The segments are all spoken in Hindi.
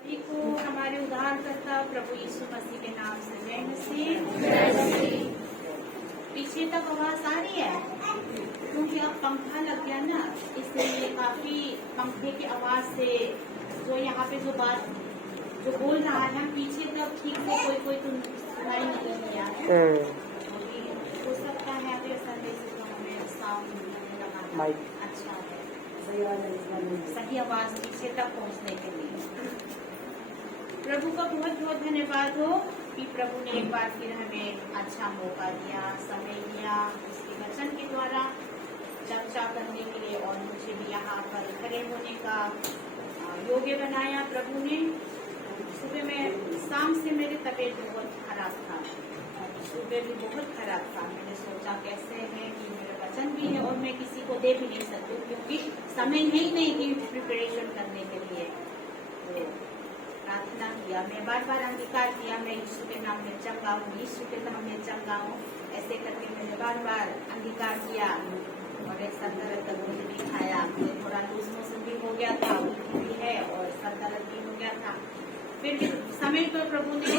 सभी को हमारे उद्धारकर्ता प्रभु यीशु मसीह के नाम से जय मसीह। पीछे तक आवाज आ रही है क्योंकि अब पंखा लग गया ना, इसलिए काफी पंखे की आवाज से जो यहाँ पे जो बात जो बोल रहा है ना पीछे तक ठीक से कोई सुनाई नहीं है। हो सकता है अभी संदेश को हमें साउंड लगाना अच्छा है, सही आवाज पीछे तक पहुँचने के लिए। प्रभु का बहुत बहुत धन्यवाद हो कि प्रभु ने एक बार फिर हमें अच्छा मौका दिया, समय दिया उसके वचन के द्वारा चर्चा करने के लिए, और मुझे भी यहाँ पर खड़े होने का योग्य बनाया प्रभु ने। सुबह में शाम से मेरी तबीयत बहुत खराब था, सुबह भी बहुत खराब था। मैंने सोचा कैसे है कि मेरा वचन भी है और मैं किसी को दे भी नहीं सकती क्योंकि समय नहीं कि प्रिपरेशन करने के लिए। तो प्रार्थना किया, मैं बार बार अंगीकार किया मैं यीशु के नाम में चंगा हूँ, यीशु के नाम में चंगा हूँ, ऐसे करके मैंने बार बार अंगीकार किया। और एक सर दर्द तक मुझे भी खाया, मुझे थोड़ा लूज मोशन भी हो गया था, भी है और सर दर्द भी हो गया था। फिर भी समय पर प्रभु ने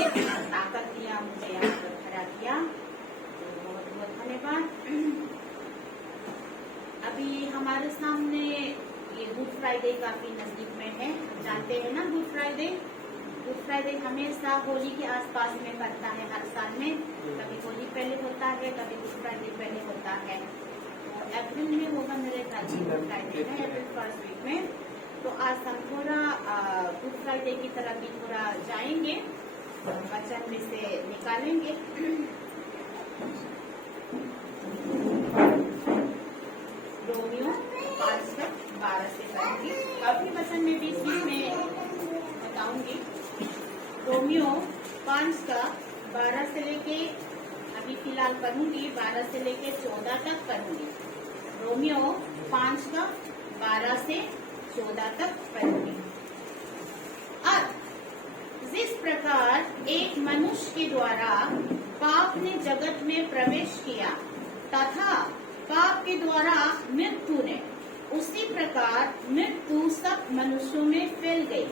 ताकत दिया, मुझे यहाँ पर खड़ा किया, तो बहुत बहुत धन्यवाद। अभी हमारे सामने ये गुड फ्राइडे काफी नजदीक में है, जानते हैं ना गुड फ्राइडे। गुड फ्राइडे हमेशा होली के आसपास में पड़ता है हर साल में, कभी होली पहले होता है, कभी गुड फ्राइडे पहले होता है। तो अप्रैल में होगा मेरे ख्याल गुड फ्राइडे है, अप्रैल फर्स्ट वीक में। तो आज हम थोड़ा गुड फ्राइडे की तरफ भी थोड़ा जाएंगे, वचन में से निकालेंगे। रोमियो 5:12 से पढ़ेंगे, काफी वचन में 20 में बताऊंगी। रोमियो 5:12 से लेके अभी फिलहाल पढ़ूंगी, 12 से लेके 14 तक पढ़ूंगी। रोमियो 5:12 से 14 तक पढ़ूंगी। अब जिस प्रकार एक मनुष्य के द्वारा पाप ने जगत में प्रवेश किया तथा पाप के द्वारा मृत्यु ने, उसी प्रकार मृत्यु सब मनुष्यों में फैल गई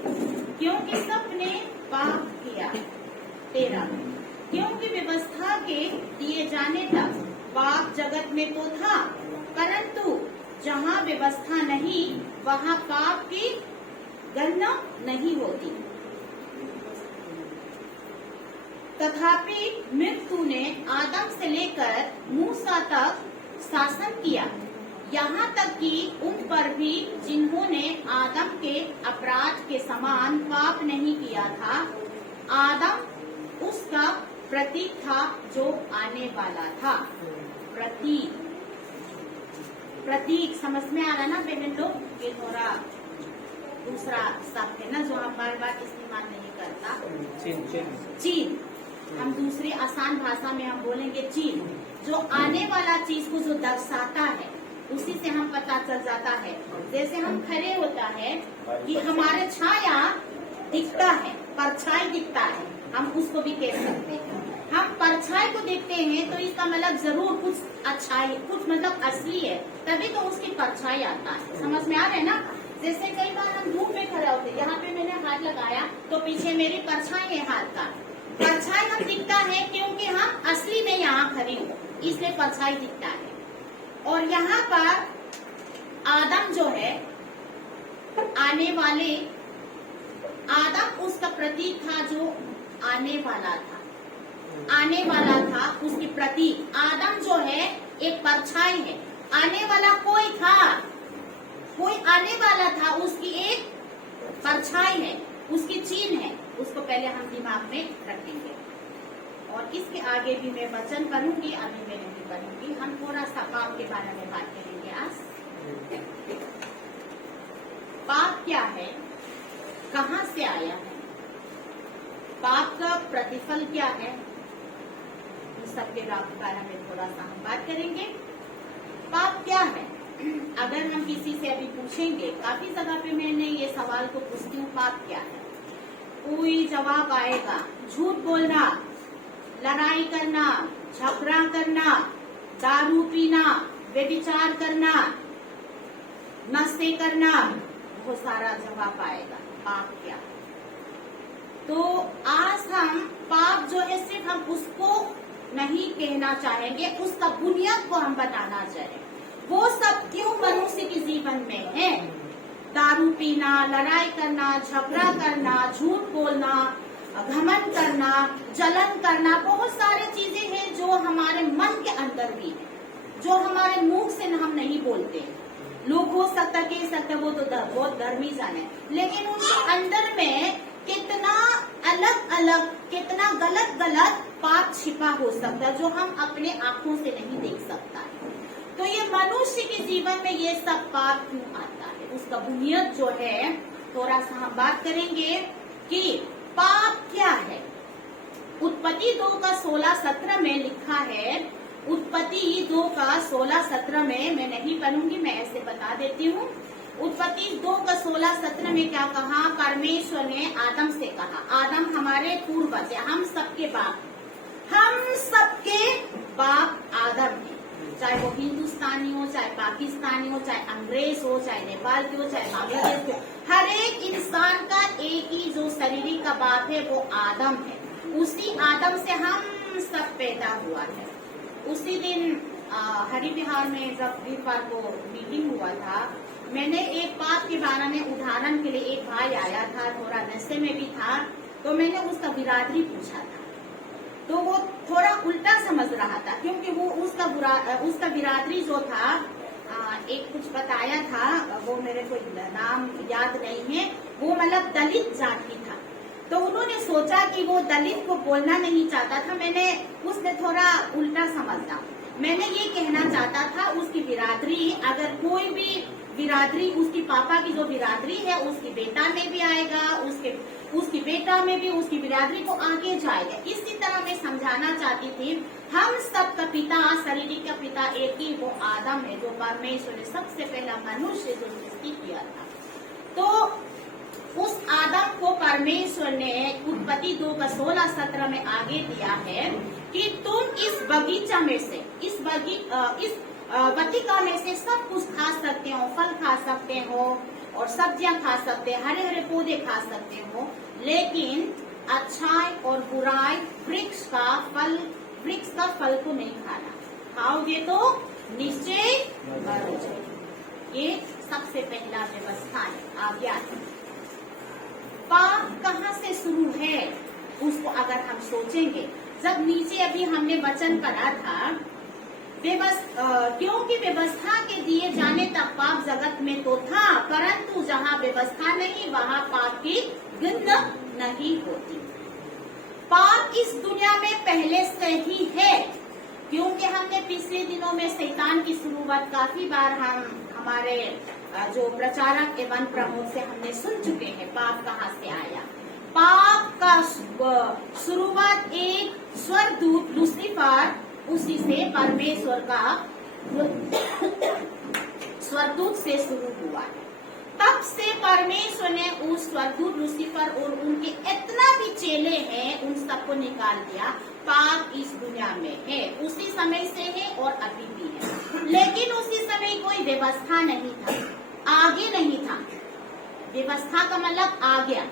क्योंकि सब ने पाप किया। 13 क्योंकि व्यवस्था के दिए जाने तक पाप जगत में तो था, परंतु जहाँ व्यवस्था नहीं वहाँ पाप की गणना नहीं होती। तथापि मृत्यु ने आदम से लेकर मूसा तक शासन किया, यहाँ तक कि उन पर भी जिन्होंने आदम के अपराध के समान पाप नहीं किया था। आदम उसका प्रतीक था जो आने वाला था। प्रतीक समझ में आ रहा ना बहन लोग? ये थोड़ा दूसरा शब्द है ना जो हम बार बार इस्तेमाल नहीं करता। चीन हम दूसरी आसान भाषा में हम बोलेंगे चीन, जो आने वाला चीज को जो दर्शाता है उसी से हम पता चल जाता है। जैसे हम खड़े होता है कि हमारे छाया दिखता है, परछाई दिखता है, हम उसको भी कह सकते हैं। हम परछाई को देखते हैं तो इसका मतलब जरूर कुछ अच्छाई, कुछ मतलब असली है, तभी तो उसकी परछाई आता है। समझ में आ रहा है ना? जैसे कई बार हम धूप में खड़े होते, यहाँ पे मैंने हाथ लगाया तो पीछे मेरी परछाई है, हाथ का परछाई हम दिखता है क्योंकि हम असली में यहाँ खड़े हो, इसलिए परछाई दिखता है। और यहाँ पर आदम जो है, आने वाले आदम उसका प्रतीक था जो आने वाला था, आने वाला था उसकी प्रतीक। आदम जो है एक परछाई है, आने वाला कोई था, कोई आने वाला था, उसकी एक परछाई है, उसकी चीन है। उसको पहले हम दिमाग में रखेंगे और इसके आगे भी मैं वचन पढ़ूंगी, अभी मैं नहीं पढ़ूंगी। हम थोड़ा सा पाप के बारे में बात करेंगे आज। पाप क्या है, कहाँ से आया है, पाप का प्रतिफल क्या है, इस सबके बारे में थोड़ा सा हम बात करेंगे। पाप क्या है? अगर हम किसी से अभी पूछेंगे, काफी जगह पे मैंने ये सवाल को पूछती हूँ, पाप क्या है, कोई जवाब आएगा झूठ बोलना, लड़ाई करना, झगड़ा करना, दारू पीना, व्यभिचार करना, नशे करना, बहुत सारा जवाब आएगा। पाप क्या? तो आज हम पाप जो है सिर्फ हम उसको नहीं कहना चाहेंगे, उसका बुनियाद को हम बताना चाहेंगे। वो सब क्यों मनुष्य के जीवन में है? दारू पीना, लड़ाई करना, झगड़ा करना, झूठ बोलना, घमंड करना, जलन करना, बहुत सारी चीजें हैं जो हमारे मन के अंदर भी है, जो हमारे मुंह से हम नहीं बोलते। लोग हो सकता कह सकते वो तो बहुत धर्मी जाने, लेकिन उनके अंदर में कितना अलग अलग, कितना गलत गलत पाप छिपा हो सकता है जो हम अपने आंखों से नहीं देख सकता है। तो ये मनुष्य के जीवन में ये सब पाप क्यों आता है, उसका बुनियाद जो है थोड़ा सा हम बात करेंगे कि पाप क्या है। उत्पत्ति 2 का 16-17 में लिखा है। उत्पत्ति 2 का 16-17 में मैं नहीं पढ़ूंगी, मैं ऐसे बता देती हूँ। उत्पत्ति 2 का 16-17 में क्या कहा? परमेश्वर ने आदम से कहा, आदम हमारे पूर्वज है, हम सबके बाप आदम है। चाहे वो हिंदुस्तानी हो, चाहे पाकिस्तानी हो, चाहे अंग्रेज हो, चाहे नेपाल के हो, चाहे बांग्लादेश के हो, हर एक इंसान का एक ही जो शरीर का बाप है वो आदम है। उसी आदम से हम सब पैदा हुआ है। उसी दिन हरि विहार में जब वीरवार को मीटिंग हुआ था, मैंने एक पाप के बारे में उदाहरण के लिए, एक भाई आया था, थोड़ा नशे में भी था, तो मैंने उसका बिरादरी पूछा था, तो वो थोड़ा उल्टा समझ रहा था, क्योंकि वो उसका बिरादरी जो था एक कुछ बताया था, वो मेरे को नाम याद नहीं है, वो मतलब दलित जाति था। तो उन्होंने सोचा कि वो दलित को बोलना नहीं चाहता था, उसने थोड़ा उल्टा समझा। मैंने ये कहना चाहता था उसकी बिरादरी, अगर कोई भी बिरादरी, उसकी पापा की जो बिरादरी है उसकी बेटा में भी आएगा, उसकी बेटा में भी उसकी बिरादरी को आगे जाएगा। इसी तरह मैं समझाना चाहती थी, हम सबका पिता, शारीरिक का पिता एक ही, वो आदम है, जो परमेश्वर ने सबसे पहला मनुष्य जो सृष्टि किया था। तो उस आदम को परमेश्वर ने उत्पत्ति 2 का 16-17 में आगे दिया है कि तुम इस बगीचा में से, इस बगीचा में से सब कुछ खा सकते हो, फल खा सकते हो और सब्जियां खा सकते हैं, हरे हरे पौधे खा सकते हो, लेकिन अच्छाई और बुराई वृक्ष का फल को नहीं खाना, खाओगे तो निश्चय मरोगे। ये सबसे पहला व्यवस्था है, आज्ञा है। पाप कहाँ से शुरू है उसको अगर हम सोचेंगे, जब नीचे अभी हमने वचन पढ़ा था, क्योंकि व्यवस्था के दिए जाने तक पाप जगत में तो था, परंतु जहाँ व्यवस्था नहीं वहाँ पाप की गिनत नहीं होती। पाप इस दुनिया में पहले से ही है, क्योंकि हमने पिछले दिनों में शैतान की शुरुआत काफी बार हमारे जो प्रचारक एवं प्रमुख से हमने सुन चुके हैं, पाप कहाँ से आया। पाप का शुरुआत एक स्वर्गदूत लूसीफर, उसी से परमेश्वर का स्वर्गदूत से शुरू हुआ है। तब से परमेश्वर ने उस स्वर्गदूत लूसीफर और उनके इतना भी चेले हैं उन सबको निकाल दिया। पाप इस दुनिया में है, उसी समय से है और अभी भी है, लेकिन उसी समय कोई व्यवस्था नहीं था, आगे नहीं था। व्यवस्था का मतलब आज्ञा,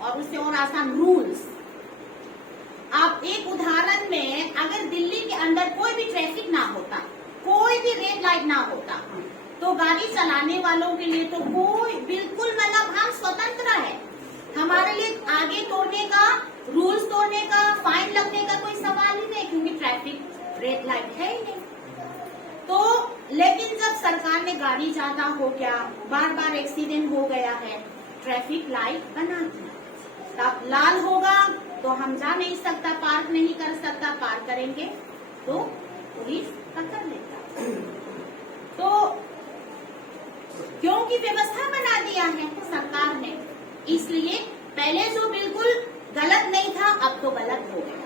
और उससे और आसान रूल्स। आप एक उदाहरण में, अगर दिल्ली के अंदर कोई भी ट्रैफिक ना होता, कोई भी रेड लाइट ना होता, तो गाड़ी चलाने वालों के लिए तो कोई बिल्कुल मतलब हम स्वतंत्र है, हमारे लिए आगे तोड़ने का, रूल्स तोड़ने का, फाइन लगने का कोई सवाल ही नहीं, क्योंकि ट्रैफिक रेड लाइट है ही नहीं। तो लेकिन जब सरकार ने गाड़ी ज्यादा हो गया, बार बार एक्सीडेंट हो गया है, ट्रैफिक लाइट बना दिया, तब लाल होगा तो हम जा नहीं सकता, पार्क नहीं कर सकता, पार्क करेंगे तो पुलिस पकड़ लेता। तो क्योंकि व्यवस्था बना दिया है सरकार ने, इसलिए पहले जो बिल्कुल गलत नहीं था अब तो गलत हो गया।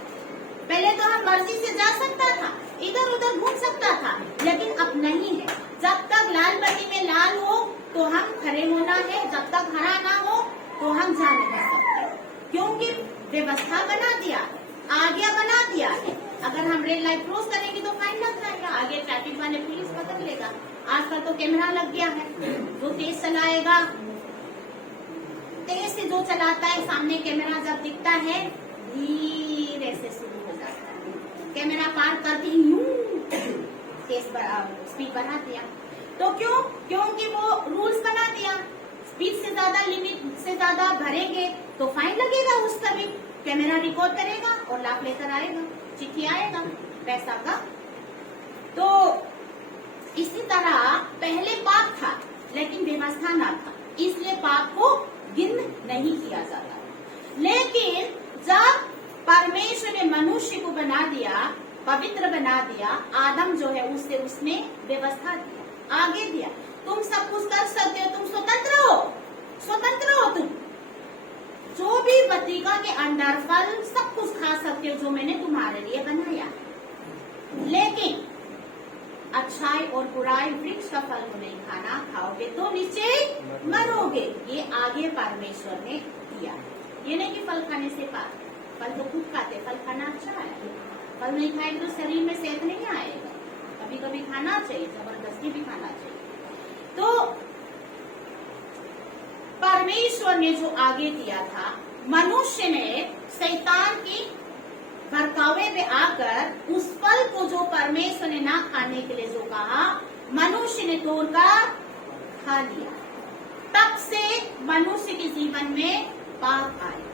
पहले तो हम मर्जी से जा सकता था, इधर उधर घूम सकता था, लेकिन अब नहीं है। जब तक लाल बत्ती में लाल हो तो हम खड़े होना है, जब तक हरा ना हो तो हम जा नहीं सकते, क्योंकि व्यवस्था बना दिया, आज्ञा बना दिया है। अगर हम रेड लाइट क्रॉस करेंगे तो फाइन लग जाएगा, आगे ट्रैफिक वाले पुलिस पकड़ लेगा। आजकल तो कैमरा लग गया है, जो तेज चलाएगा, तेज से जो चलाता है, सामने कैमरा जब दिखता होता है धीरे से शुरू हो जाता है। कैमरा पार करते ही यूं स्पीड बढ़ा दिया। तो क्यों? क्योंकि वो रूल्स बना दिया, स्पीड से ज्यादा, लिमिट से ज्यादा भरेंगे तो फाइन लगेगा, उस पर भी कैमरा रिकॉर्ड करेगा और लाभ लेकर आएगा, चिट्ठी आएगा पैसा का। तो इसी तरह पहले पाप था लेकिन व्यवस्था ना था, इसलिए पाप को गिन नहीं किया जाता। लेकिन जब परमेश्वर ने मनुष्य को बना दिया, पवित्र बना दिया, आदम जो है उससे उसने व्यवस्था दिया, आगे दिया, तुम सब कुछ कर सकते हो, तुम स्वतंत्र हो, स्वतंत्र हो तुम, जो भी पत्रिका के अंडर फल सब कुछ खा सकते हो जो मैंने तुम्हारे लिए बनाया। लेकिन अच्छाई और बुराई वृक्ष का फल को नहीं खाना, खाओगे तो निश्चय मरोगे। ये आगे परमेश्वर ने दिया। ये नहीं कि फल खाने से पाप, फल तो खुद खाते, फल खाना अच्छा है, फल नहीं खाएंगे तो शरीर में सेहत नहीं आएगा। कभी कभी खाना चाहिए, जबरदस्ती भी खाना चाहिए। तो परमेश्वर ने जो आगे दिया था, मनुष्य ने शैतान की भड़कावे में आकर उस फल को जो परमेश्वर ने ना खाने के लिए जो कहा, मनुष्य ने तोड़कर खा लिया। तब से मनुष्य के जीवन में पाप आए।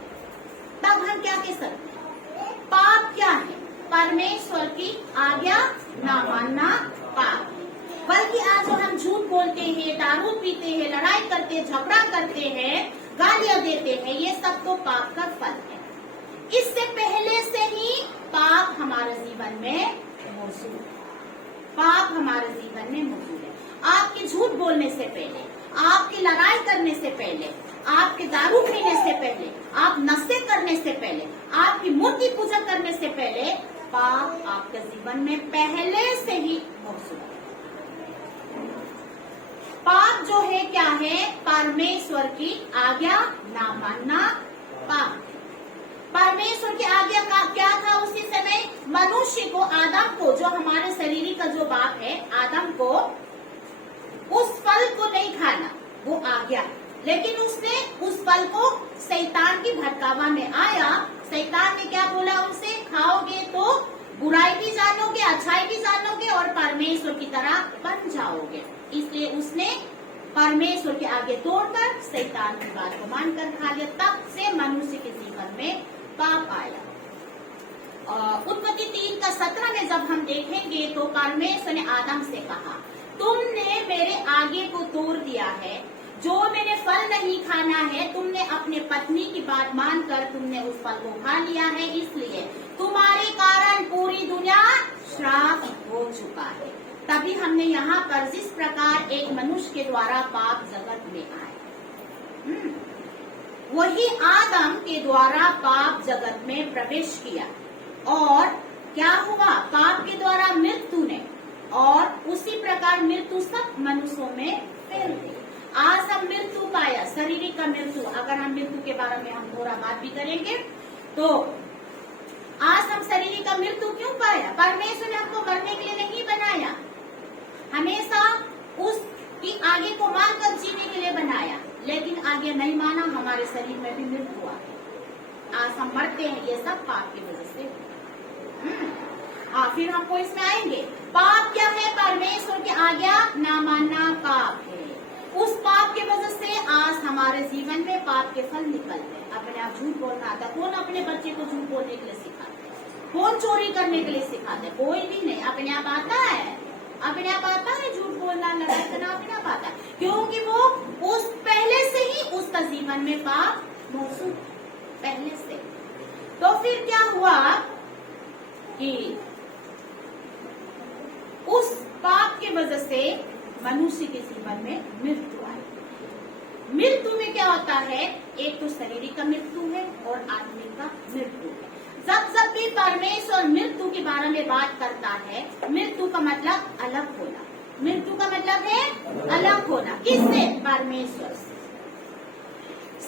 तब हम क्या कह सकते हैं? पाप क्या है? परमेश्वर की आज्ञा ना मानना पाप है। बल्कि आज जो हम झूठ बोलते हैं, दारू पीते हैं, लड़ाई करते हैं, झगड़ा करते हैं, गालियां देते हैं, ये सब तो पाप का फल है। इससे पहले से ही पाप हमारे जीवन में मौजूद है, पाप हमारे जीवन में मौजूद है। आपके झूठ बोलने से पहले, आपकी लड़ाई करने से पहले, आपके दारू पीने से पहले, आप नशे करने से पहले, आपकी मूर्ति पूजा करने से पहले, पाप आपके जीवन में पहले से ही मौजूद है। पाप जो है क्या है? परमेश्वर की आज्ञा ना मानना पाप। परमेश्वर की आज्ञा का क्या था उसी समय? मनुष्य को, आदम को, जो हमारे शरीर का जो बाप है, आदम को उस फल को नहीं खाना, वो आज्ञा। लेकिन उसने उस फल को शैतान की भटकावा में आया। शैतान ने क्या बोला उनसे? खाओगे तो बुराई भी जानोगे, अच्छाई भी जानोगे और परमेश्वर की तरह बन जाओगे। इसलिए उसने परमेश्वर के आगे तोड़कर शैतान की बात को मानकर खा लिया। तब से मनुष्य के जीवन में पाप आया। उत्पत्ति 3:17 में जब हम देखेंगे तो परमेश्वर ने आदम से कहा, तुमने मेरे आगे को तोड़ दिया है, जो मैंने फल नहीं खाना है, तुमने अपने पत्नी की बात मानकर तुमने उस फल को खा लिया है, इसलिए तुम्हारे कारण पूरी दुनिया श्राप हो चुका है। तभी हमने यहाँ पर जिस प्रकार एक मनुष्य के द्वारा पाप जगत में आए, वही आदम के द्वारा पाप जगत में प्रवेश किया और क्या हुआ? पाप के द्वारा मृत्यु ने, और उसी प्रकार मृत्यु सब मनुष्यों में फैल गई। आज हम मृत्यु पाया, शारीरिक का मृत्यु। अगर हम मृत्यु के बारे में हम थोड़ा बात भी करेंगे तो आज हम शारीरिक का मृत्यु क्यों पाया? परमेश्वर ने हमको मरने के लिए नहीं बनाया, हमेशा उसकी आगे को मानकर जीने के लिए बनाया। लेकिन आगे नहीं माना, हमारे शरीर में भी मृत्यु हुआ। आज हम मरते हैं, ये सब पाप की वजह से। फिर हमको इसमें आएंगे। पाप क्या है? परमेश्वर की आज्ञा ना मानना पाप है। उस पाप की वजह से आज हमारे जीवन में पाप के फल निकलते हैं। अपने आप झूठ बोलना आता। कौन अपने बच्चे को झूठ बोलने के लिए सिखाते हैं? कौन चोरी करने के लिए सिखाते हैं? कोई भी नहीं। अपने आप आता है, अपने आप आता है झूठ बोलना, लड़ाई करना अपने आप आता है, क्योंकि वो उस पहले से ही उसका जीवन में पाप मौजूद पहले से। तो फिर क्या हुआ कि उस पाप की वजह से मनुष्य के जीवन में मृत्यु आई। मृत्यु में क्या होता है? एक तो शारीरिक का मृत्यु है और आत्मिक का मृत्यु है। जब भी परमेश्वर मृत्यु के बारे में बात करता है, मृत्यु का मतलब अलग होना। मृत्यु का मतलब है अलग होना। किससे? परमेश्वर से।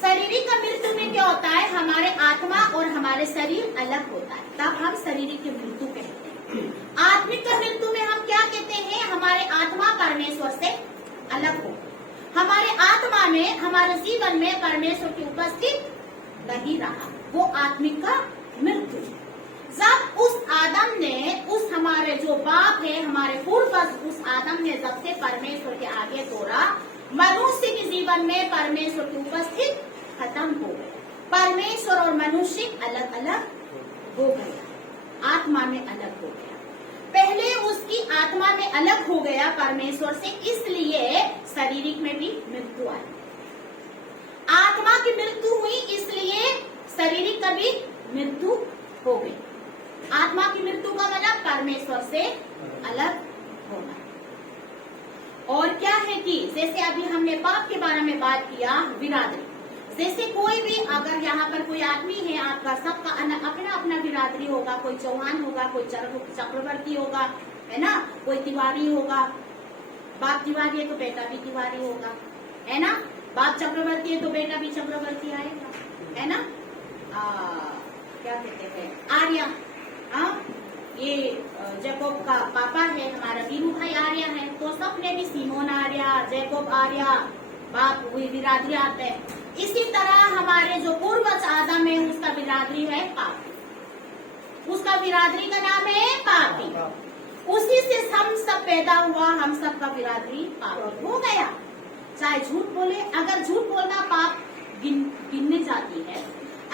शारीरिक का मृत्यु में क्या होता है? हमारे आत्मा और हमारे शरीर अलग होता है, तब हम शारीरिक की मृत्यु कहते हैं। आत्मिक का मृत्यु में हम क्या कहते हैं? हमारे आत्मा परमेश्वर से अलग हो, हमारे आत्मा में, हमारे जीवन में परमेश्वर की उपस्थिति नहीं रहा, वो आत्मिक का मृत्यु। जब उस आदम ने, उस हमारे जो बाप है, हमारे पूर्वज, उस आदम ने जब से परमेश्वर के आगे तोड़ा, मनुष्य के जीवन में परमेश्वर की उपस्थित खत्म हो गई। परमेश्वर और मनुष्य अलग अलग हो गया, आत्मा में अलग हो गया। पहले उसकी आत्मा में अलग हो गया परमेश्वर से, इसलिए शारीरिक में भी मृत्यु आई। आत्मा की मृत्यु हुई, इसलिए शारीरिक का भी मृत्यु हो गई। आत्मा की मृत्यु का मतलब परमेश्वर से अलग होना। और क्या है कि जैसे अभी हमने पाप के बारे में बात किया, बिरादरी। जैसे कोई भी, अगर यहाँ पर कोई आदमी है आपका, सबका अपना अपना बिरादरी होगा, कोई चौहान होगा, कोई चक्रवर्ती होगा, है ना, कोई तिवारी होगा। बाप तिवारी है तो बेटा भी तिवारी होगा, है ना। बाप चक्रवर्ती है तो बेटा भी चक्रवर्ती आएगा, है ना। क्या कहते हैं, आर्या। ये जैकोब का पापा है, हमारा वीरू भाई आर्या है, तो सबने भी सीमोन आर्या, जैकोब आर्या, बाप वही बिरादरी आते हैं। इसी तरह हमारे जो पूर्वज आदम है, उसका बिरादरी है पापी, उसका बिरादरी का नाम है पापी। उसी से हम सब पैदा हुआ, हम सब का बिरादरी पापी हो गया। चाहे झूठ बोले, अगर झूठ बोलना पाप गिनने जाती है,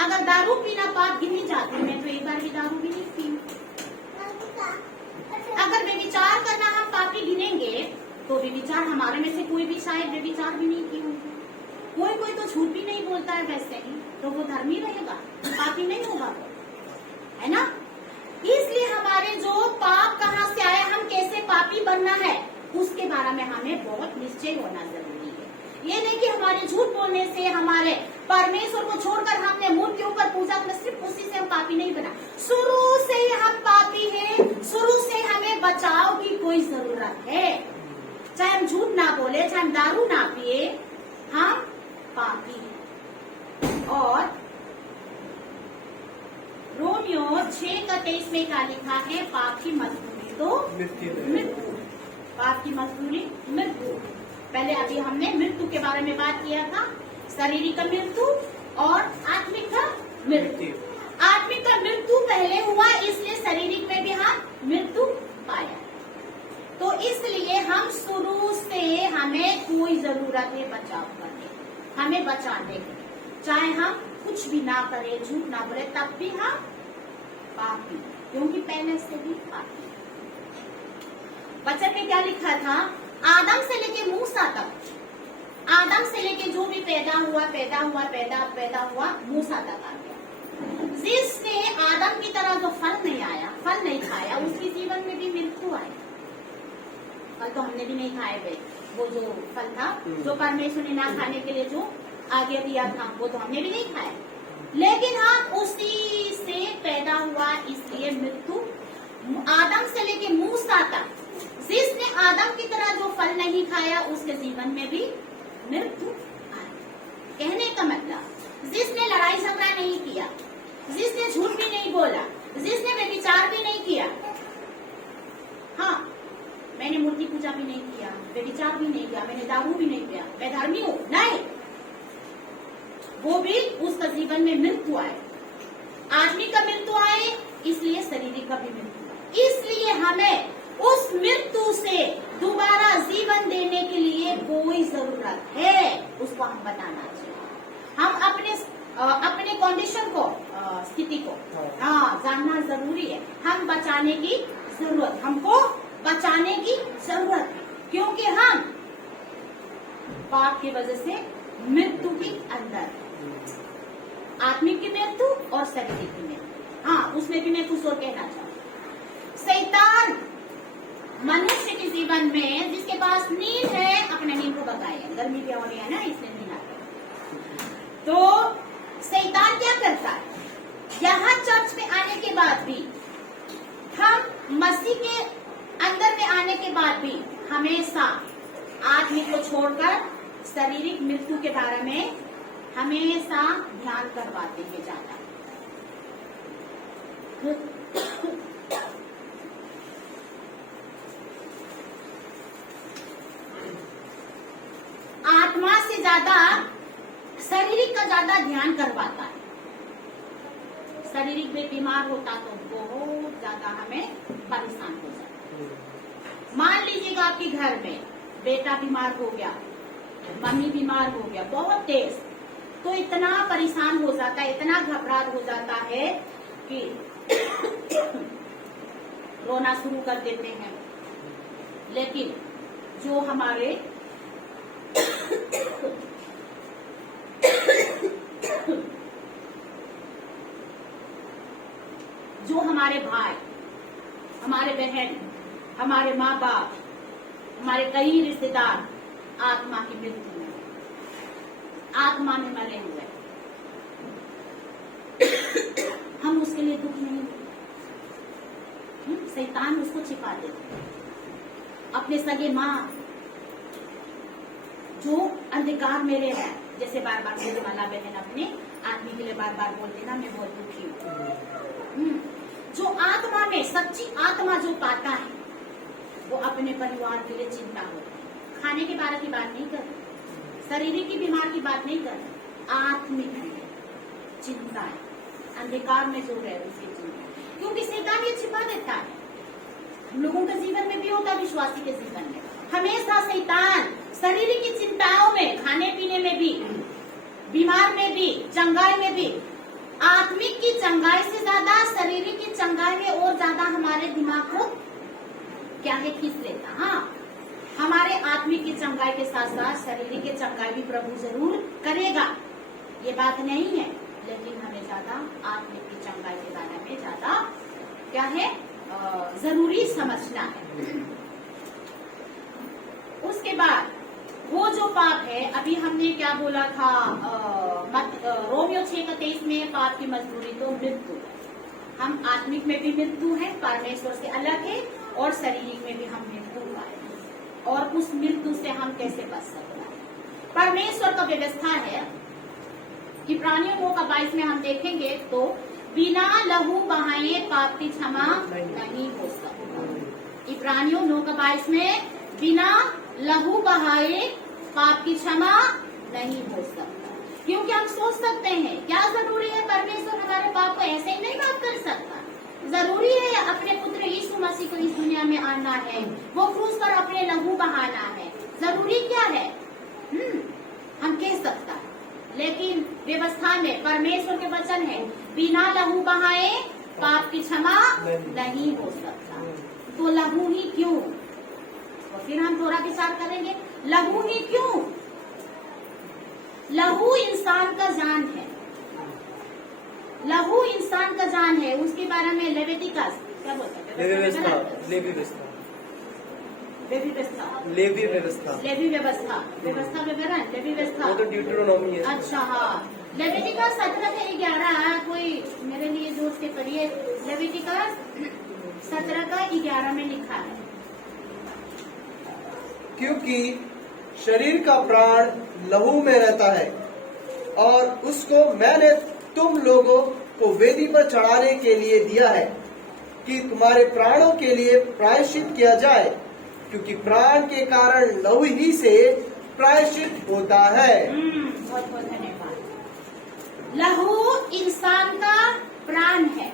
अगर दारू पीना पाप गिनने जाती है, मैं तो एक बार भी दारू भी नहीं पी। अगर व्यभिचार करना हम पापी गिनेंगे, तो व्यभिचार हमारे में से कोई भी शायद व्यभिचार भी नहीं की होगी। कोई तो झूठ भी नहीं बोलता है वैसे ही, तो वो धर्मी रहेगा, पापी नहीं होगा वो, है ना। इसलिए हमारे जो पाप कहाँ से आए, हम कैसे पापी बनना है, उसके बारे में हमें बहुत निश्चय होना जरूरी है। ये नहीं कि हमारे झूठ बोलने से, हमारे परमेश्वर को छोड़कर हमने मूर्ति के ऊपर पूजा कर, सिर्फ उसी से हम पापी नहीं बना। शुरू से ही हम पापी हैं, शुरू से हमें बचाव की कोई जरूरत है। चाहे हम झूठ ना बोले, चाहे हम दारू ना पिए, हम पापी। और रोमियो 6:23 में क्या लिखा है, पाप की मजदूरी तो मृत्यु, पाप की मजदूरी मृत्यु। पहले अभी हमने मृत्यु के बारे में बात किया था, शारीरिक का मृत्यु और आत्मिक का मृत्यु। आत्मिक का मृत्यु पहले हुआ, इसलिए शारीरिक में भी हम मृत्यु पाया। तो इसलिए हम शुरू से, हमें कोई जरूरत है बचाव करने, हमें बचाने की। चाहे हम कुछ भी ना करें, झूठ ना बोले, तब भी हम पापी, क्योंकि पहले से भी पापी। वचन में क्या लिखा था, आदम से लेके मूसा तक, आदम से लेके जो भी पैदा हुआ मूसा तक आ गया। जिसने आदम की तरह जो फल नहीं आया, फल नहीं खाया, उसके जीवन में भी मृत्यु आई। फल तो हमने भी नहीं खाए थे, वो जो फल था, जो परमेश्वर ने ना खाने के लिए जो आगे दिया था, वो तो हमने भी नहीं खाया। लेकिन हम उसी से पैदा हुआ, इसलिए मृत्यु आदम से लेके मूसा तक, जिसने आदम की तरह जो फल नहीं खाया, उसके जीवन में भी मृत्यु आई। कहने का मतलब, जिसने लड़ाई झगड़ा नहीं किया, जिसने झूठ भी नहीं बोला, जिसने व्यभिचार भी नहीं किया, हाँ मैंने मूर्ति पूजा भी नहीं किया, व्यभिचार भी नहीं किया, मैंने दारू भी नहीं पिया, मैं धर्मी हूँ, नहीं, वो भी उसका जीवन में मृत्यु आए। आदमी का मृत्यु आए, इसलिए शारीरिक का भी मृत्यु आए। इसलिए हमें उस मृत्यु से दोबारा जीवन देने के लिए कोई जरूरत है, उसको हम बताना चाहिए। हम अपने कंडीशन को, स्थिति को जानना जरूरी है। हम बचाने की जरूरत, हमको बचाने की जरूरत है, क्योंकि हम पाप की वजह से मृत्यु के अंदर, आत्मिक की मृत्यु और शारीरिक की मृत्यु। हाँ, उसमें भी मैं कुछ और कहना चाहूँ। शैतान मनुष्य के जीवन में, जिसके पास नींद है, अपने नींद को भगाए। गर्मी क्या हो रही है ना, इसलिए नींद आता है। तो शैतान क्या करता है, यहाँ चर्च में आने के बाद भी, हम मसीह के अंदर में आने के बाद भी, हमेशा आत्मिक को छोड़कर शारीरिक मृत्यु के बारे में हमेशा ध्यान करवाते हैं ज्यादा। आत्मा से ज्यादा शारीरिक का ज्यादा ध्यान करवाता है। शारीरिक में बीमार होता तो बहुत ज्यादा हमें परेशान हो जाता। मान लीजिएगा आपके घर में बेटा बीमार हो गया, मम्मी बीमार हो गया बहुत तेज, तो इतना परेशान हो जाता है, इतना घबराहट हो जाता है कि रोना शुरू कर देते हैं। लेकिन जो हमारे भाई, हमारे बहन, हमारे माँ बाप, हमारे कई रिश्तेदार आत्मा की मृत्यु में, आत्मा में मरे हुए, हम उसके लिए दुख नहीं देते, शैतान उसको छिपा देते। अपने सगे माँ जो अंधकार में रहे हैं, जैसे बार बार बोलने वाला बहन अपने आदमी के लिए बार बार बोलते ना, मैं बहुत दुखी हूँ। जो आत्मा में सच्ची आत्मा जो पाता है वो अपने परिवार के लिए चिंता होती है। खाने के बारे की बात नहीं कर रही, शारीरिक की बीमार की बात नहीं कर रही, आत्मिक चिंता है, अंधकार में जो रहे उसकी चिंता, क्योंकि शैतान ये छिपा देता है। हम लोगों के जीवन में भी होता है, विश्वासी के जीवन में हमेशा शैतान शारीरिक की चिंताओं में, खाने पीने में भी, बीमार में भी, चंगाई में भी, आत्मिक की चंगाई से ज्यादा शारीरिक की चंगाई में और ज्यादा हमारे दिमाग को क्या है खींच लेता। हाँ, हमारे आत्मिक की चंगाई के साथ साथ शारीरिक की चंगाई भी प्रभु जरूर करेगा, ये बात नहीं है, लेकिन हमें ज्यादा आत्मिक की चंगाई के बारे में ज्यादा क्या है जरूरी समझना है। उसके बाद वो जो पाप है, अभी हमने क्या बोला था, रोमियो 6:23 में पाप की मजदूरी तो मृत्यु है। हम आत्मिक में भी मृत्यु है, परमेश्वर से अलग है, और शारीरिक में भी हम मृत्यु पाए, और उस मृत्यु से हम कैसे बच सकते हैं। परमेश्वर का व्यवस्था है, इब्रानियों 9:22 में हम देखेंगे तो बिना लहू बहाए पाप की क्षमा नहीं हो सकती। इब्रानियों 9:22 में बिना लहू बहाए पाप की क्षमा नहीं हो सकता, क्योंकि हम सोच सकते हैं क्या जरूरी है, परमेश्वर हमारे पाप को ऐसे ही नहीं माफ कर सकता। जरूरी है अपने पुत्र यीशु मसीह को इस दुनिया में आना है, वो क्रूस पर अपने लहू बहाना है, जरूरी क्या है हम कह सकता है, लेकिन व्यवस्था में परमेश्वर के वचन है बिना लहू बहाए पाप की क्षमा नहीं हो सकता। तो लहू ही क्यों, तो फिर हम थोड़ा विचार करेंगे, लहू ही क्यों। लहू इंसान का जान है, लहू इंसान का जान है। उसके बारे में लेविटिकस क्या बोलता है, लेवी व्यवस्था, विवरण, लेवी व्यवस्था, वो तो ड्यूटरोनॉमी है। अच्छा हाँ, लेविटिकस 17:11, कोई मेरे लिए जोर से पढ़िए, लेविटिकस 17:11 में लिखा है, क्योंकि शरीर का प्राण लहू में रहता है, और उसको मैंने तुम लोगों को वेदी पर चढ़ाने के लिए दिया है कि तुम्हारे प्राणों के लिए प्रायश्चित किया जाए, क्योंकि प्राण के कारण लहू ही से प्रायश्चित होता है। बहुत बहुत धन्यवाद। लहू इंसान का प्राण है,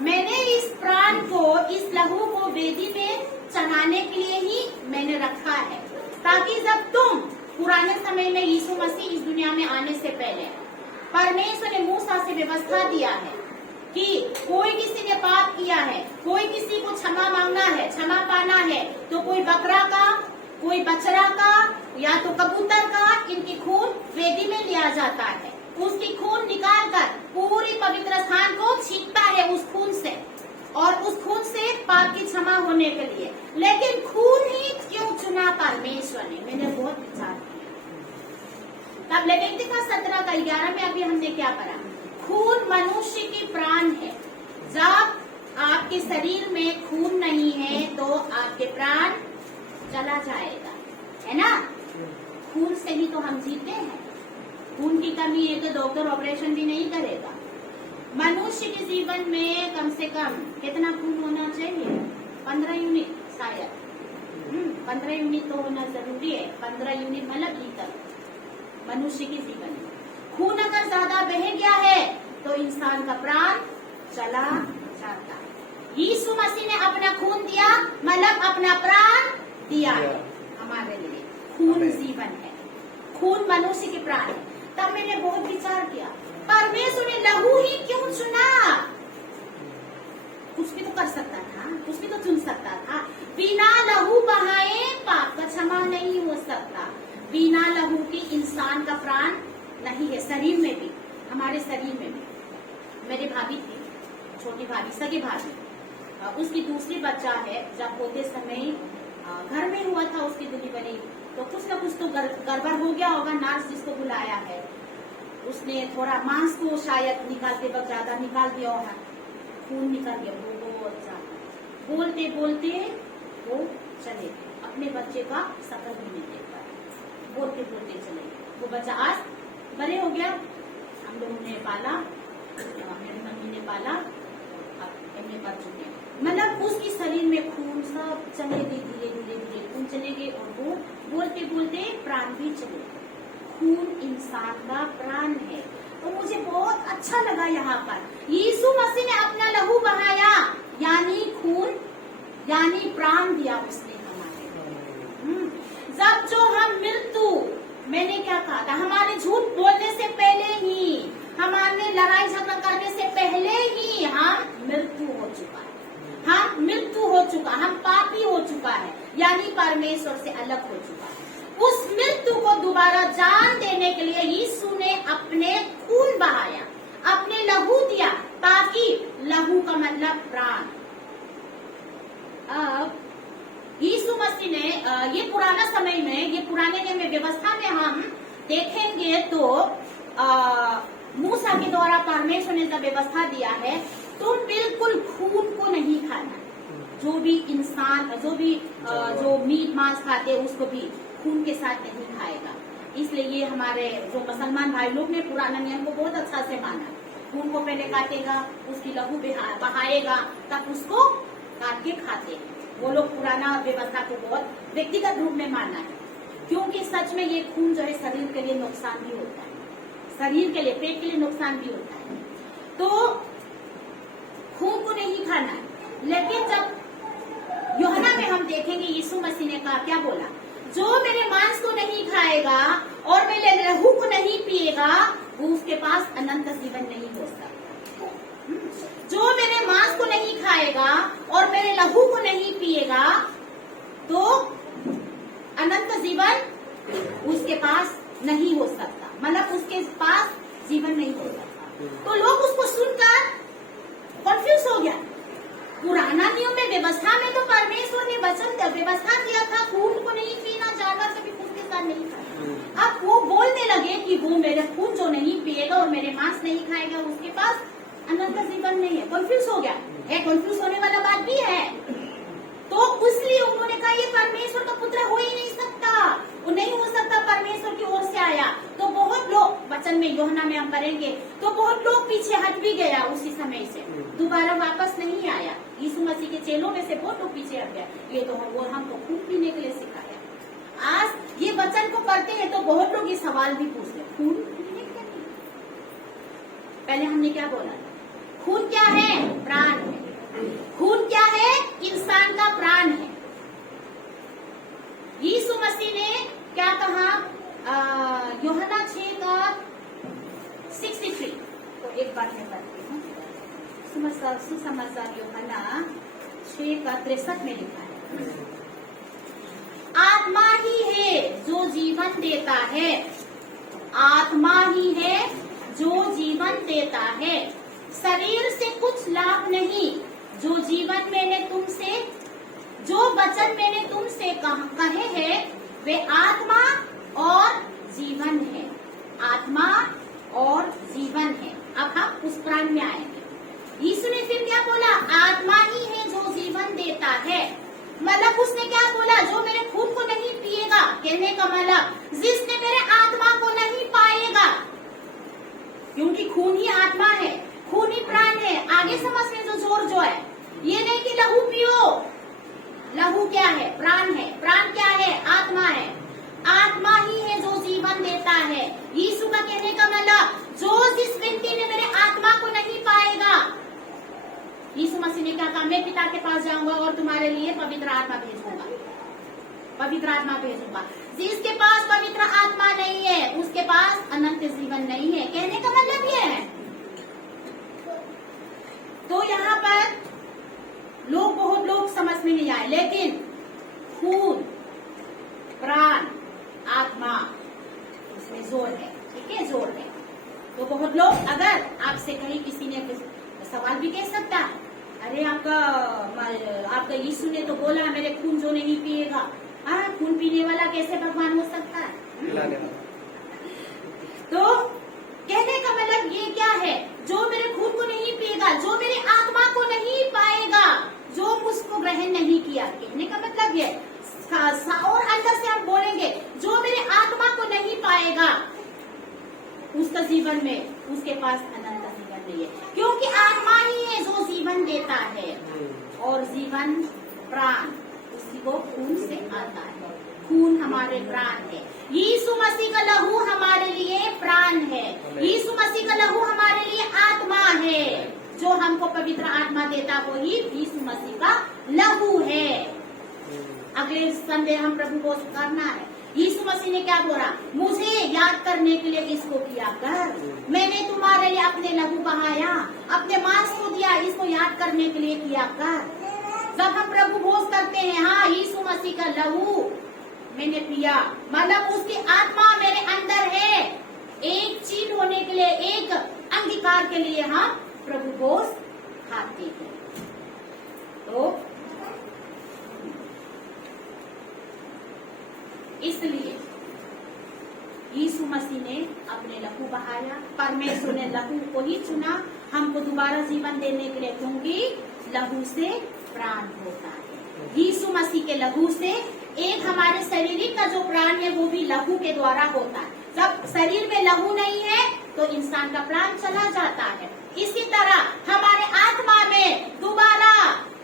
मैंने इस प्राण को, इस लहू को वेदी पे चढ़ाने के लिए ही मैंने रखा है, ताकि जब तुम पुराने समय में यीशु मसीह इस दुनिया में आने से पहले परमेश्वर ने मूसा से व्यवस्था दिया है कि कोई किसी ने पाप किया है, कोई किसी को क्षमा मांगना है, क्षमा पाना है, तो कोई बकरा का, कोई बछड़ा का या तो कबूतर का, इनकी खून वेदी में लिया जाता है। उसकी खून निकाल कर पूरी पवित्र स्थान को छींकता है उस खून से, और उस खून से पाप की क्षमा होने के लिए। लेकिन खून ही क्यों चुना परमेश्वर ने, मैंने बहुत विचार किया। तब लेविटिकस 17:11 में अभी हमने क्या पढ़ा, खून मनुष्य की प्राण है। जब आपके शरीर में खून नहीं है तो आपके प्राण चला जाएगा, है ना। खून से ही तो हम जीते हैं, खून की कमी है तो डॉक्टर ऑपरेशन भी नहीं करेगा। मनुष्य के जीवन में कम से कम कितना खून होना चाहिए, 15 यूनिट शायद, 15 यूनिट तो होना जरूरी है। 15 यूनिट मतलब लीटर मनुष्य के जीवन में। खून अगर ज्यादा बह गया है तो इंसान इंसान का प्राण चला जाता है। यीशु मसीह ने अपना खून दिया, मतलब अपना प्राण दिया है हमारे लिए। खून जीवन है, खून मनुष्य के प्राण है। तब मैंने बहुत विचार किया, परमेश्वर ने लहू ही क्यों चुना? कुछ भी तो कर सकता था, कुछ भी तो चुन सकता था। बिना लहू बहाए पाप का क्षमा नहीं हो सकता। बिना लहू के इंसान का प्राण नहीं है। शरीर में भी, हमारे शरीर में भी। मेरे भाभी थी, छोटी भाभी, सगी भाभी, उसकी दूसरी बच्चा है। जब होते समय घर में हुआ था उसकी डिलीवरी, तो कुछ न कुछ तो गड़बड़ हो गया होगा। नर्स जिसको बुलाया है उसने थोड़ा मांस को शायद निकालते वक्त ज्यादा निकाल दिया होगा, खून निकल गया बहुत ज्यादा। बोलते बोलते वो चले गए, अपने बच्चे का शकल भी नहीं देख पाए, बोलते बोलते चले गए। वो बच्चा आज बड़े हो गया, हम लोगों ने पाला, मेरी मम्मी ने पाला, अब एमए कर चुके हैं। मतलब उसकी शरीर में खून सब चले गए, धीरे धीरे धीरे खून चले गए और वो बोलते बोलते प्राण भी चले गए। खून इंसान का प्राण है। तो मुझे बहुत अच्छा लगा यहाँ पर यीशु मसीह ने अपना लहू बहाया, यानी खून, यानी प्राण दिया उसने हमारे। जब जो हम मृत्यु, मैंने क्या कहा था, हमारे झूठ बोलने से पहले ही, हमारे लड़ाई झगड़ा करने से पहले ही हम मृत्यु हो चुका है। हम मृत्यु हो चुका, हम पापी हो चुका है, यानी परमेश्वर से अलग हो चुका है। उस मृत्यु को दोबारा जान देने के लिए यीशु ने अपने खून बहाया, अपने लहू दिया, ताकि लहू का मतलब प्राण। अब यीशु मसीह ने ये पुराना समय में, ये पुराने नियम में व्यवस्था में हम देखेंगे तो मूसा के द्वारा परमेश्वर ने जब व्यवस्था दिया है, तुम बिल्कुल खून को नहीं खाना। जो भी इंसान, जो मीट मांस खाते उसको भी खून के साथ नहीं खाएगा। इसलिए ये हमारे जो मुसलमान भाई लोग ने पुराना नियम को बहुत अच्छा से माना। खून को पहले काटेगा, उसकी लहू बहाएगा, तब उसको काट के खाते हैं। वो लोग पुराना व्यवस्था को बहुत व्यक्तिगत रूप में माना है, क्योंकि सच में ये खून जो है शरीर के लिए नुकसान भी होता है, शरीर के लिए, पेट के लिए नुकसान भी होता है। तो खून को नहीं खाना है। लेकिन जब यूहन्ना में हम देखेंगे यीशु मसीह ने कहा, क्या बोला, जो मेरे मांस को नहीं खाएगा और मेरे लहू को नहीं पिएगा, वो उसके पास अनंत जीवन नहीं हो सकता। जो मेरे मांस को नहीं खाएगा और मेरे लहू को नहीं पिएगा, तो अनंत जीवन उसके पास नहीं हो सकता, मतलब उसके पास जीवन नहीं हो सकता। तो लोग उसको सुनकर कंफ्यूज हो गया। पुराना नियम में, व्यवस्था में तो परमेश्वर ने वचन व्यवस्था दिया था, खून को नहीं पीना, जानवर से भी खून के साथ नहीं खाना। अब वो बोलने लगे कि वो मेरे खून जो नहीं पिएगा और मेरे मांस नहीं खाएगा, उसके पास अनंत जीवन नहीं है। कंफ्यूज हो गया है, कंफ्यूज होने वाला बात भी है। तो इसलिए उन्होंने कहा ये परमेश्वर का पुत्र हो ही नहीं सकता, वो नहीं हो सकता, परमेश्वर की ओर से आया। तो बहुत लोग, वचन में यूहन्ना में हम पढ़ेंगे, तो बहुत लोग पीछे हट भी गया उसी समय से, दोबारा वापस नहीं आया। यीशु मसीह के चेलों में से बहुत लोग पीछे हट गए, ये तो हमको खून पीने के लिए सिखाया। आज ये वचन को पढ़ते हैं तो बहुत लोग ये सवाल भी पूछते, खून पीने के लिए? पहले हमने क्या बोला, खून क्या है? प्राण है। खून क्या है? इंसान का प्राण है। यीशु मसीह ने क्या कहा? यूहन्ना 6:63, तो एक बार मैं पढ़ती हूँ। सुसमाचार यूहन्ना 6:63 में लिखा है, आत्मा ही है जो जीवन देता है, आत्मा ही है जो जीवन देता है, शरीर से कुछ लाभ नहीं। जो जीवन मैंने तुमसे, जो वचन मैंने तुमसे कहे हैं, वे आत्मा और जीवन है, आत्मा और जीवन है। अब हम उस प्राण में आएंगे। यीशु ने फिर क्या बोला? आत्मा ही है जो जीवन देता है। मतलब उसने क्या बोला? जो मेरे खून को नहीं पिएगा, कहने का मतलब जिसने मेरे आत्मा को नहीं पाएगा, क्योंकि खून ही आत्मा है, खून ही प्राण है। आगे समझने जो जोर जो है, ये नहीं कि लहू पियो। लहू क्या है? प्राण है। प्राण क्या है? आत्मा है। आत्मा ही है जो जीवन देता है। यीशु का कहने का मतलब, जो जिस व्यक्ति ने मेरे आत्मा को नहीं यीशु मसीह ने क्या कहा, मैं पिता के पास जाऊंगा और तुम्हारे लिए पवित्र आत्मा भेजूंगा, पवित्र आत्मा भेजूंगा। जिसके पास पवित्र आत्मा नहीं है उसके पास अनंत जीवन नहीं है। कहने का मतलब ये है। तो यहाँ पर बहुत लोग समझ में नहीं आए, लेकिन खून, प्राण, आत्मा, इसमें जोर है, ठीक है, जोर है। तो बहुत लोग, अगर आपसे कहीं किसी ने सवाल भी कह सकता है, अरे आपका यीशु ने तो बोला मेरे खून जो नहीं पिएगा, खून पीने वाला कैसे भगवान हो सकता है? तो कहने का मतलब ये क्या है, जो मेरे खून को नहीं पिएगा, जो मेरे आत्मा को नहीं पाएगा, जो मुझको ग्रहण नहीं किया, कहने का मतलब ये। और अंदर से हम बोलेंगे, जो मेरे आत्मा को नहीं पाएगा उसका जीवन में, उसके पास अनंत जीवन नहीं है, क्योंकि आत्मा ही है जो जीवन देता है, और जीवन प्राण उसी को खून से आता है। खून हमारे प्राण है। यीशु मसीह का लहू हमारे लिए प्राण है। यीशु मसीह का लहू हमारे लिए आत्मा है। जो हमको पवित्र आत्मा देता वो ही यीशु मसीह का लहू है। अगले संडे हम प्रभु को करना है। यीशु मसीह ने क्या बोला, मुझे याद करने के लिए इसको किया कर, मैंने तुम्हारे लिए अपने लहू बहाया, अपने मांस को दिया, इसको याद करने के लिए किया कर। जब हम प्रभु भोज करते हैं, हाँ यीशु मसीह का लहू मैंने पिया, मतलब उसकी आत्मा मेरे अंदर है। एक चीज होने के लिए, एक अंगीकार के लिए हम प्रभु भोज खाते हैं। तो इसलिए यीशु मसीह ने अपने लहू बहाया, परमेश्वर ने लहू को ही चुना हमको दोबारा जीवन देने के लिए, क्योंकि लहू से प्राण होता है। यीशु मसीह के लहू से एक हमारे शरीर का जो प्राण है वो भी लहू के द्वारा होता है। जब शरीर में लहू नहीं है तो इंसान का प्राण चला जाता है। इसी तरह हमारे आत्मा में दोबारा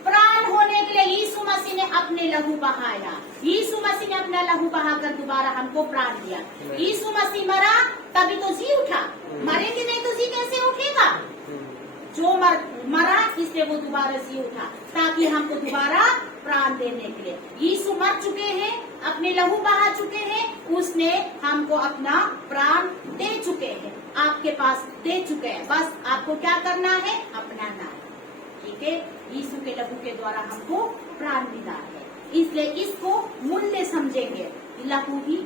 प्राण होने के लिए यीशु मसीह ने अपने लहू बहाया। यीशु मसीह ने अपना लहू बहाकर दोबारा हमको प्राण दिया। यीशु मसीह मरा तभी तो जी उठा, मरेंगे नहीं तो जी कैसे उठेगा? जो मरा इसलिए वो दोबारा जी उठा, ताकि हमको दोबारा प्राण देने के लिए। यीशु मर चुके हैं, अपने लहू बहा चुके हैं, उसने हमको अपना प्राण दे चुके हैं, आपके पास दे चुके हैं। बस आपको क्या करना है, अपनाना है। ठीक है, यीशु के लहू के द्वारा हमको प्राण मिला है, इसलिए इसको मूल्य समझेंगे। लहू भी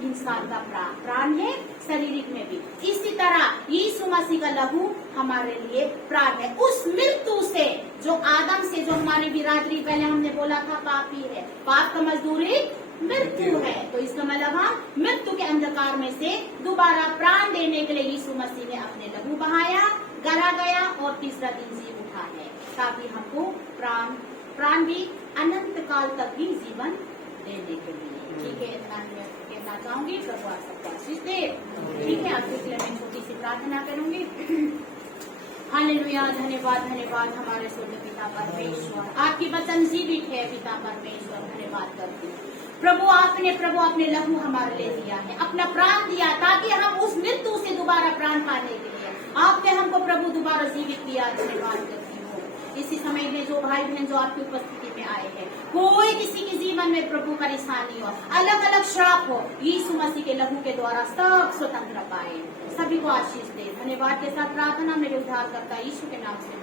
इंसान का प्राण है, शारीरिक में भी। इसी तरह यीशु मसीह का लहू हमारे लिए प्राण है। उस मृत्यु से जो आदम से, जो हमारी बिरादरी पहले हमने बोला था पापी है, पाप का मजदूरी मृत्यु है, तो इसका मतलब हम मृत्यु के अंधकार में से दोबारा प्राण देने के लिए यीशु मसीह ने अपने लहू बहाया, गला गया और तीसरा दिन जी उठा है, ताकि हमको प्राण भी अनंत काल तक भी जीवन देने के लिए। ठीक है, इतना मैं कहना चाहूंगी। प्रभु आप सबको आशीष दे। ठीक है, आपके लिए मैं छोटी सी प्रार्थना करूंगी। हालेलुया, धन्यवाद धन्यवाद हमारे स्वर्गीय पिता परमेश्वर, आपकी वचन जीवित है पिता परमेश्वर, धन्यवाद करती हूँ प्रभु। आपने अपने लहू हमारे लिए दिया है, अपना प्राण दिया, ताकि हम उस मृत्यु से दोबारा प्राण पाने के लिए आपने हमको प्रभु दोबारा जीवित किया। धन्यवाद करती हूँ। इसी समय में जो भाई बहन जो आपकी उपस्थिति में आए हैं, कोई किसी के जीवन में प्रभु परेशानी हो, अलग अलग श्राप हो, यीशु मसीह के लहू के द्वारा सब स्वतंत्र पाए, सभी को आशीष दे। धन्यवाद के साथ प्रार्थना मेरे उद्धारकर्ता यीशु के नाम से